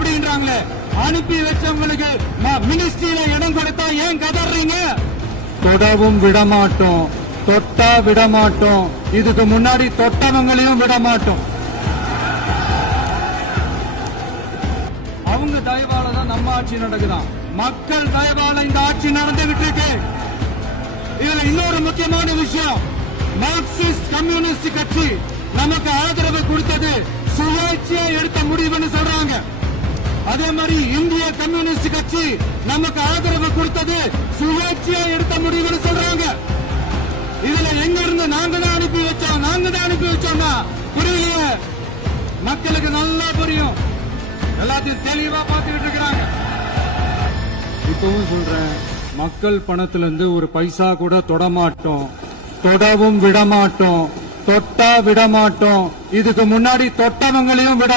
அப்படின்றாங்களே, அனுப்பி வச்சவங்களுக்கு மினிஸ்ட்ரியில இடம் கொடுத்தா ஏன் கதறீங்க? தொடவும் விடமாட்டோம், தொட்டா விடமாட்டோம், இதுக்கு முன்னாடி தொட்டவங்களையும் விடமாட்டோம். அவங்க தயவால தான் நம்ம ஆட்சி நடக்குதான், மக்கள் தயவால இந்த ஆட்சி நடந்துகிட்டு இருக்கு. இதுல இன்னொரு முக்கியமான விஷயம், மார்க்சிஸ்ட் கம்யூனிஸ்ட் கட்சி நமக்கு ஆதரவு கொடுத்தது சுயேட்சையா எடுத்த முடிவுன்னு சொல்றாங்க. அதே மாதிரி இந்திய கம்யூனிஸ்ட் கட்சி நமக்கு ஆதரவு கொடுத்தது சுயேட்சையா எடுத்த முடிவுன்னு சொல்றாங்க. இதுல எங்க இருந்து நாங்க தான் அனுப்பி வச்சோம்னா புரியலையே. மக்களுக்கு நல்லா புரியும், எல்லாத்தையும் தெளிவா பார்த்துக்கிட்டு இருக்கிறாங்க. இப்பவும் சொல்றேன், மக்கள் பணத்துல இருந்து ஒரு பைசா கூட தொடமாட்டோம், தொடவும் விடமாட்டோம், தொட்டா விடமாட்டோம், இதுக்கு முன்னாடி தொட்டவங்களையும் விட